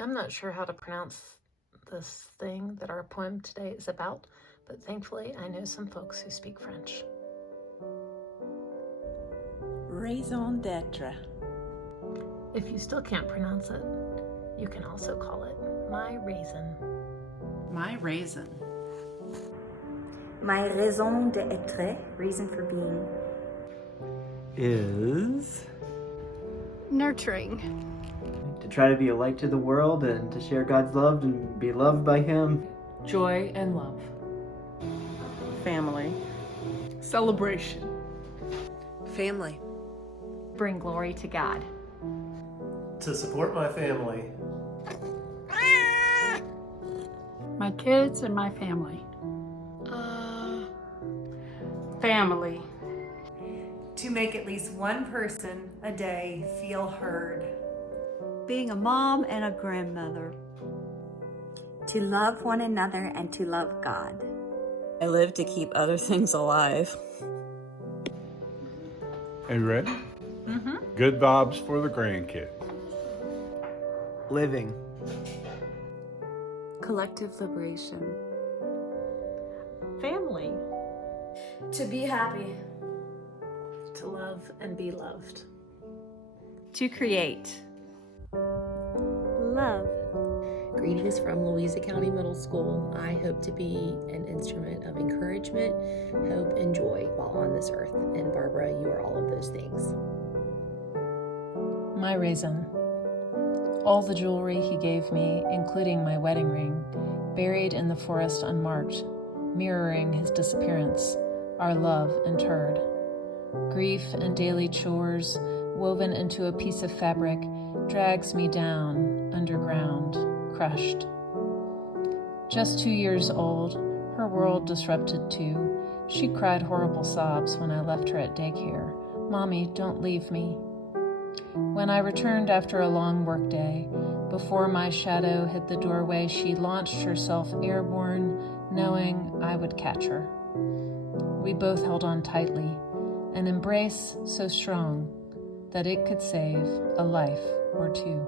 I'm not sure how to pronounce this thing that our poem today is about, but thankfully I know some folks who speak French. Raison d'être. If you still can't pronounce it, you can also call it my raisin. My raisin. My raison d'être, reason for being, is nurturing. To try to be a light to the world and to share God's love and be loved by Him. Joy and love. Family. Celebration. Family. Bring glory to God. To support my family. My kids and my family. Family. To make at least one person a day feel heard. Being a mom and a grandmother. to love one another and to love God. I live to keep other things alive. Are you ready? Mm-hmm. Good vibes for the grandkids. Living. Collective liberation. Family. To be happy. To love and be loved. To create. Love. Greetings from Louisa County Middle School. I hope to be an instrument of encouragement, hope, and joy while on this earth. And Barbara, you are all of those things. My raisin. All the jewelry he gave me, including my wedding ring, buried in the forest unmarked, mirroring his disappearance, our love interred. Grief and daily chores, woven into a piece of fabric, drags me down, underground, crushed. Just 2 years old, her world disrupted too. She cried horrible sobs when I left her at daycare. "Mommy, don't leave me." When I returned after a long workday, before my shadow hit the doorway, she launched herself airborne, knowing I would catch her. We both held on tightly, an embrace so strong that it could save a life or two.